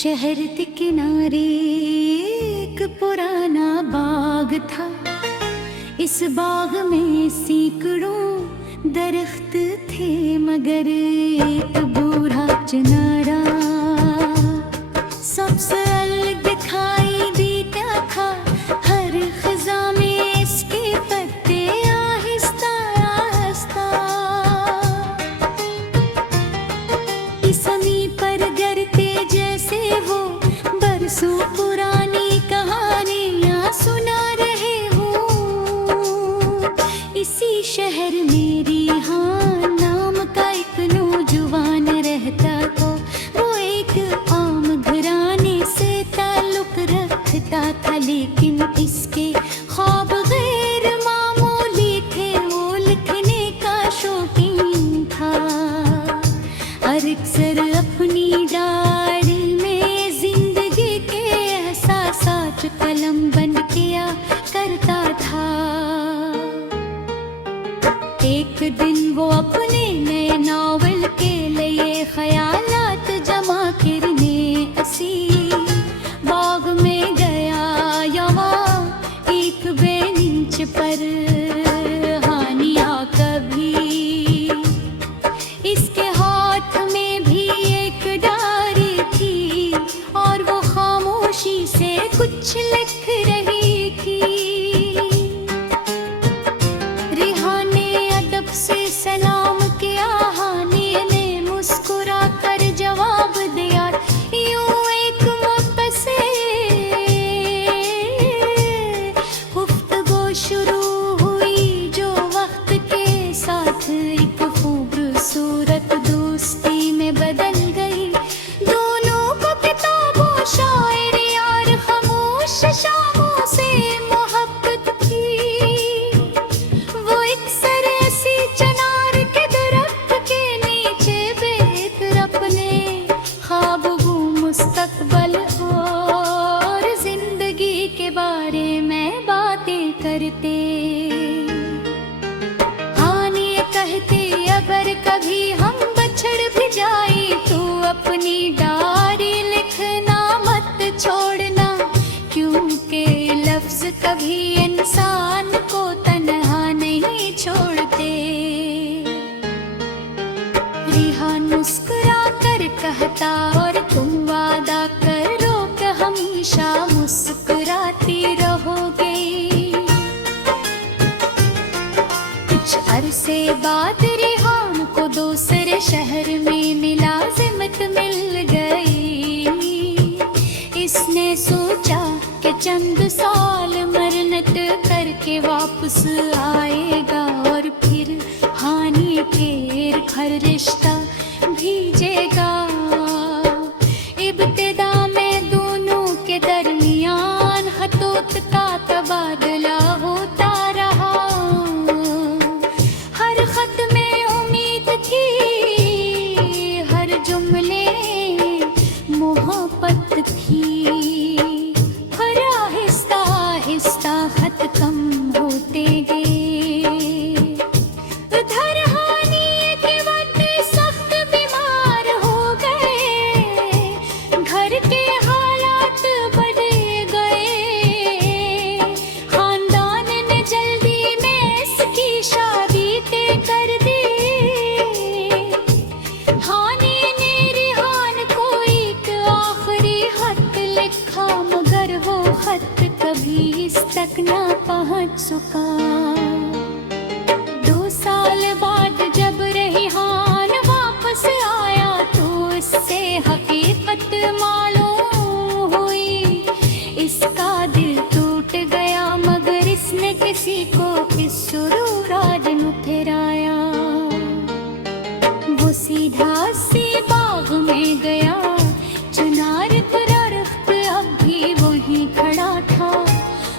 शहर के किनारे एक पुराना बाग था। इस बाग में सैकड़ों दरख्त थे, मगर एक बूढ़ा चनारा सबसे अलग दिखाई देता था। हर खज़ा में इसके पत्ते आहिस्ता आहिस्ता इसमी पर गिरते, जैसे वो बरसों पुरानी कहानियाँ सुना रहे हो। इसी शहर में रिहान नाम का एक नौजवान रहता था। वो एक आम घराने से ताल्लुक रखता था, लेकिन इसके ख्वाब गैर मामूली थे। वो लिखने का शौकीन था और अक्सर अपनी डायरी में जिंदगी के एहसासात कलम बंद किया करता था। एक दिन वो अपने नए नावल के लिए ख्यालात जमा करने असी बाग में गया। यहाँ एक बेंच पर हानिया कभी इसके हाथ में भी एक डायरी थी, और वो खामोशी से कुछ लिख रही थी। रिहान ने अदब से सलाम किया, हानिया ने मुस्कुरा कर जवाब दिया। यूं एक मुबसे गुफ्तगू शुरू हुई, जो वक्त के साथ एक खूबसूरत दोस्ती में बदल गई। दोनों को किताबों, शायरी और खामोश शामों से मोहब्बत थी। वो अक्सर ऐसी चनार के दरख्त के नीचे बैठकर अपने ख्वाबों, मुस्तकबल और जिंदगी के बारे में बातें करते। हानिया कहते, अगर कभी हम बछड़ भी जाए तो अपनी डायरी लिखना मत छोड़ना, क्योंकि लफ्ज कभी इंसान को तन्हा नहीं छोड़ते। रिहान मुस्कुरा कर कहता, और तुम वादा करो कि हमेशा मुस्कुराती रहोगे। कुछ अरसे बाद रिहान को दूसरे शहर में मुलाजिमत मिल गई। इसने सोचा कि चंद साल मेहनत करके वापस आएगा, और फिर हानि के घर रिश्ता भीजेगा। इब्तिदा में दोनों के दरमियान खतोत का तबादला होता रहा। हर खत में उम्मीद थी, हर जुमले मोहब्बत थी। पर आहिस्ता आहिस्ता खत कम होते गए। उधर हानि के वक्त सख्त बीमार हो गए, घर के हालात बढ़ गए। खानदान ने जल्दी में इसकी शादी तय कर दी। हानि ने रिहान को एक आखिरी खत लिखा, मगर वो खत कभी इस तक ना पहुंच सका। 2 साल बाद जब रिहान वापस आया तो उससे हकीकत मालूम हुई। इसका दिल टूट गया, मगर इसने किसी को इस सुरूराज में फिराया। वो सीधा सी बाग में गया, चुनार पर दरख्त अब भी वहीं खड़ा था।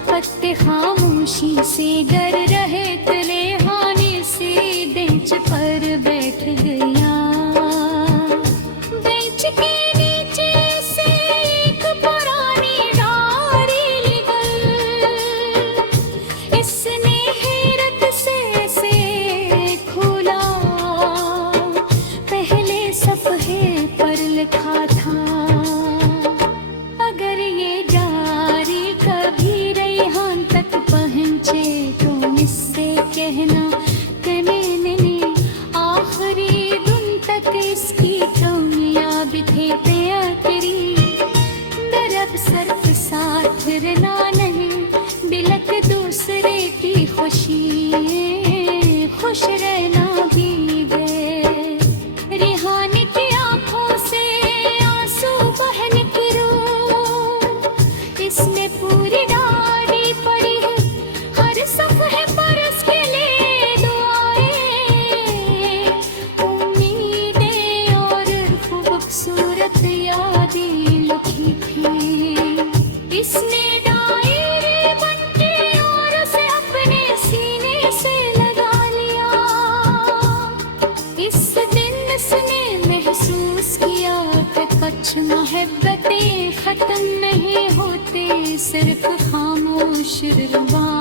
पत्ते खामोशी से डर रहे, तले हानि से बेंच पर बैठ गया। बेंच के नीचे से एक पुरानी डायरी निकल, इसने हैरत से खोला। पहले सफ़हे पर लिखा था, खामोशी खुश रहना भीगे। रिहान की आंखों से आंसू बहन की रो, इसमें पूरी डाली पड़ी है हर सफ़े पर उसके लिए दुआएं, उम्मीदें और खूबसूरत यादें लिखी थी इसने डायरे बनके और उसे अपने सीने से लगा लिया। इस दिन उसने महसूस किया कि कुछ मोहब्बतें खत्म नहीं होते, सिर्फ खामोश रुबां